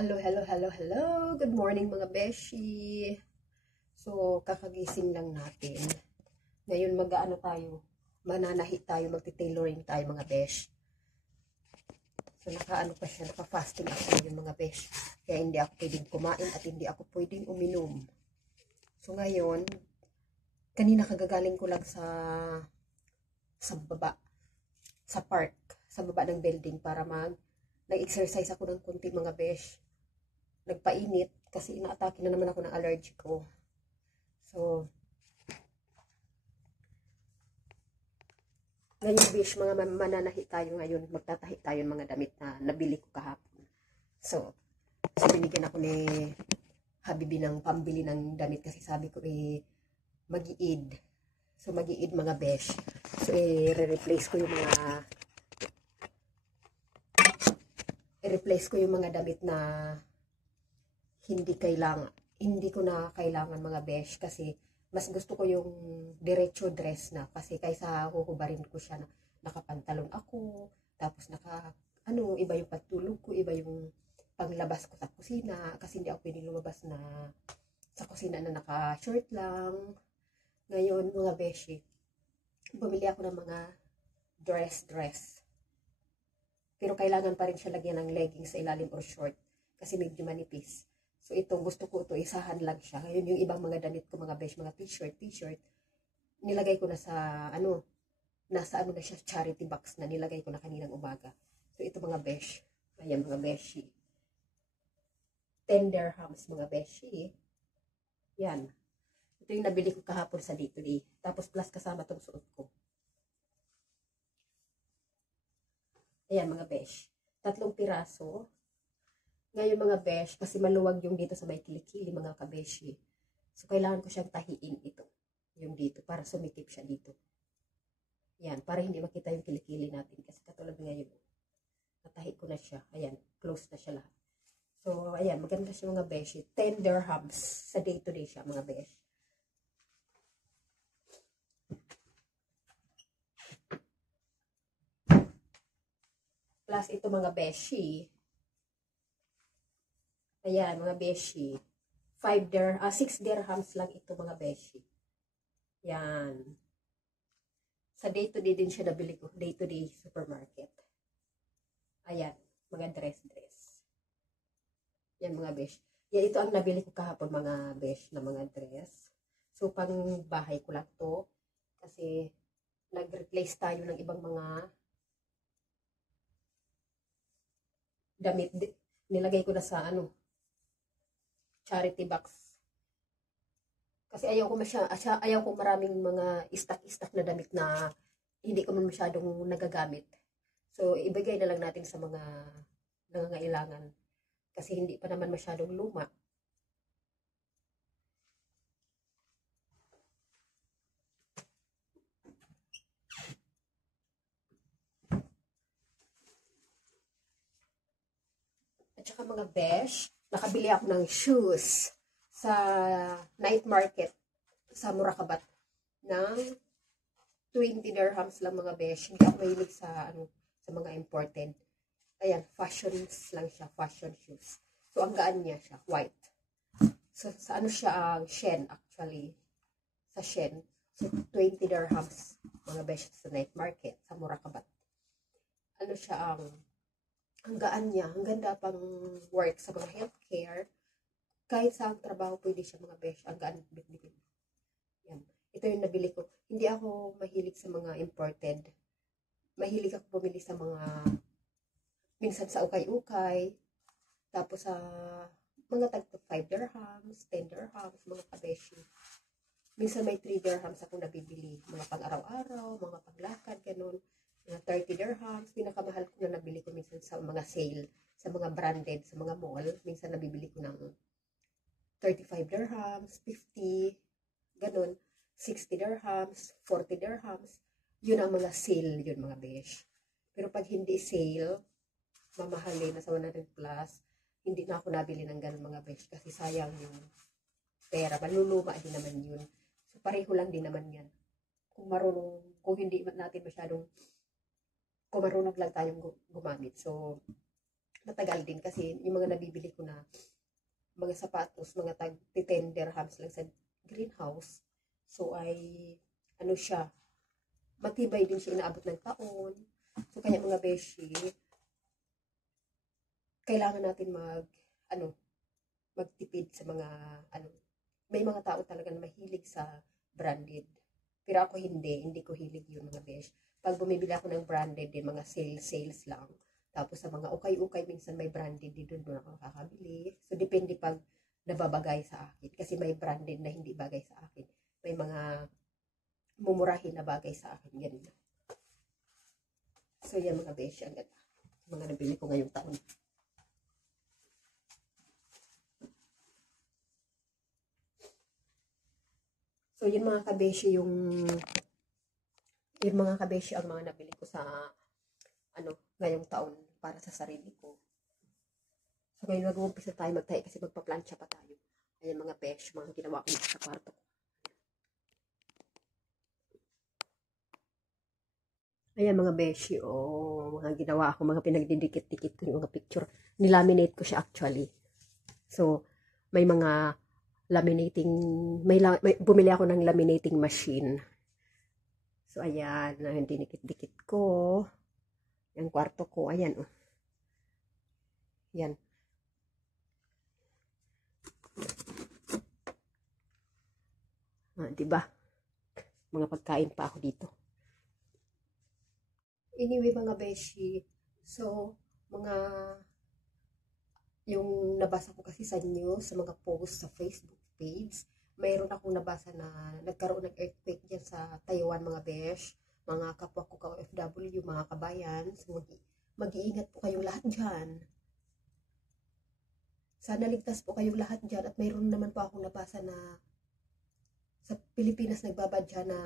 Hello, hello, hello, hello. Good morning mga beshi. So, kakagising lang natin. Ngayon mag-ano tayo, mananahi tayo, magti-tailoring tayo mga besh. So, naka-ano pa siya, naka-fasting ako ngayon mga besh. Kaya hindi ako pwedeng kumain at hindi ako pwedeng uminom. So, ngayon, kanina kagagaling ko lang sa baba, sa park, sa baba ng building para nag-exercise ako ng konti mga besh. Nagpainit kasi inaatake na naman ako ng allergy ko. So, ngayon besh, mga mananahi tayo ngayon. Magtatahi tayo ng mga damit na nabili ko kahapon. So binigyan ako ni Habibi ng pambili ng damit kasi sabi ko mag-i-id. So mag-i-id mga besh. So i-replace ko yung mga damit na hindi ko na kailangan mga besh kasi mas gusto ko yung diretso dress na kasi kaysa huhubarin ko siya na nakapantalon ako, tapos iba yung patulog ko, iba yung panglabas ko sa kusina kasi hindi ako pwedeng lumabas na sa kusina na naka-short lang. Ngayon mga beshi, bumili ako ng mga dress. Pero kailangan pa rin siya lagyan ng leggings sa ilalim or short kasi medyo manipis. So ito, gusto ko ito, isahan lang siya. Ngayon yung ibang mga damit ko, mga besh, mga t-shirt, nilagay ko na sa, ano, nasa ano na siya, charity box na nilagay ko na kaninang umaga. So ito mga besh, ayan mga beshi. 10 dirhams mga beshi. Yan. Ito yung nabili ko kahapon sa day-to-day. Tapos plus kasama tong suot ko. Ayan mga besh. 3 piraso. Ngayon mga besh, kasi maluwag yung dito sa may kilikili mga kabeshi. So kailangan ko siyang tahiin ito. Yung dito, para sumikip siya dito. Yan, para hindi makita yung kilikili natin. Kasi katulad ngayon, natahi ko na siya. Ayan, close na siya lahat. So, ayan, maganda siya mga beshi. 10 dirhams sa day-to-day siya mga besh. Plus ito mga beshi. Ayan, mga beshi. 6 dirhams lang ito mga beshi. Yan. Sa day-to-day din siya nabili ko. Day-to-day supermarket. Ayan, mga dress. Yan mga besh. Yan, ito ang nabili ko kahapon mga besh na mga dress. So, pang bahay ko lang to. Kasi, nag-replace tayo ng ibang mga damit. Nilagay ko na sa, ano, charity box. Kasi ayaw ko maraming mga istak-istak na damit na hindi ko man masyadong nagagamit. So, ibigay na lang natin sa mga nangangailangan. Kasi hindi pa naman masyadong luma. At saka mga besh, nakabili ako ng shoes sa night market sa Murakabat ng 20 dirhams lang mga besh. Hindi ako mahilig sa, ano, sa mga imported. Ayan, fashions lang siya, fashion shoes. So, ang gaan niya siya, white. So, sa ano siya ang Shein actually. Sa Shein. So, 20 dirhams mga besh sa night market sa Murakabat. Ano siya ang gaan niya, ang ganda pang work sa mga healthcare. Kahit sa trabaho, pwede siya mga besh. Ang gaan bit-bitin. Yan. Ito yung nabili ko. Hindi ako mahilig sa mga imported. Mahilig ako bumili sa mga minsan sa ukay-ukay. Tapos sa mga tag 5 dirhams, 10 dirhams, mga kabeshi. Minsan may 3 dirhams akong nabibili. Mga pang-araw-araw, mga paglakad, ganun. Mga 30 dirhams. Pinakamahal ko na nabili ko minsan sa mga sale, sa mga branded, sa mga mall. Minsan nabibili ko ng 35 dirhams, 50, ganun. 60 dirhams, 40 dirhams. Yun ang mga sale, yun mga besh. Pero pag hindi sale, mamahalin na sa 100 plus, hindi na ako nabili ng ganun mga besh kasi sayang yung pera. Maluluma din naman yun. So, pareho lang din naman yan. Kung hindi natin masyadong, kung marunong lang tayong gumamit. So, matagal din kasi yung mga nabibili ko na mga sapatos, mga tag 10 dirhams lang sa greenhouse. So, ay, ano siya, matibay din siya, inaabot ng taon. So, kaya mga beshi, kailangan natin magtipid sa mga, may mga tao talaga na mahilig sa branded. Pero ako hindi ko hilig yun mga besh. Pag bumibili ako ng branded din, mga sales lang. Tapos sa mga ukay-ukay, minsan may branded din doon ako nakakabili. So, depende pag nababagay sa akin. Kasi may branded na hindi bagay sa akin. May mga mumurahin na bagay sa akin. Yan. So, yan mga besh. Ang ganda. Mga nabili ko ngayong taon. So, yun mga kabeshi yung mga kabeshi ang mga nabili ko sa ngayong taon para sa sarili ko. So, ngayon mag-uumpisa tayo magtahi kasi magpa-plancha pa tayo. Ayan mga besh, mga ginawa ko sa kwarto ko. Ayan mga beshi, mga ginawa ko, mga pinagdidikit-dikit ko yung mga picture. Nilaminate ko siya actually. So, may mga laminating, bumili ako ng laminating machine. So, ayan, dinikit-dikit ko. Yung kwarto ko, ayan, Yan. Diba? Mga pagkain pa ako dito. Anyway mga beshi, so mga yung nabasa ko kasi sa news, sa mga post sa Facebook page, mayroon akong nabasa na nagkaroon ng earthquake dyan sa Taiwan mga besh, mga kapwa ko ka-OFW, mga kabayan, so mag-iingat po kayong lahat dyan. Sana ligtas po kayong lahat dyan at mayroon naman po akong nabasa na sa Pilipinas nagbabadya na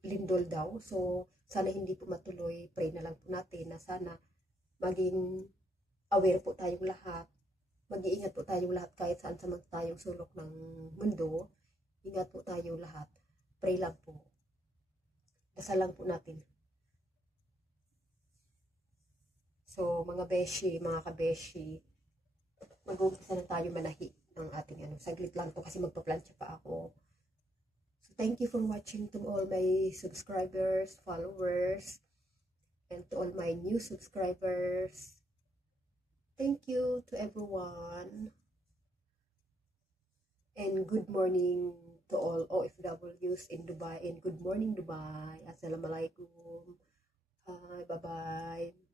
lindol daw. So, sana hindi po matuloy. Pray na lang po natin na sana maging aware po tayong lahat. Mag-iingat po tayong lahat kahit saan sa tayong sulok ng mundo. Ingat po tayong lahat. Pray lang po. Dasal lang po natin. So, mga beshi, mga kabeshi, mag-uumpisa na tayo manahi ng ating saglit lang to kasi magpa-plancha pa ako. So, thank you for watching to all my subscribers, followers, and to all my new subscribers. Thank you to everyone. And good morning to all OFWs in Dubai. And good morning, Dubai. Assalamualaikum. Bye-bye.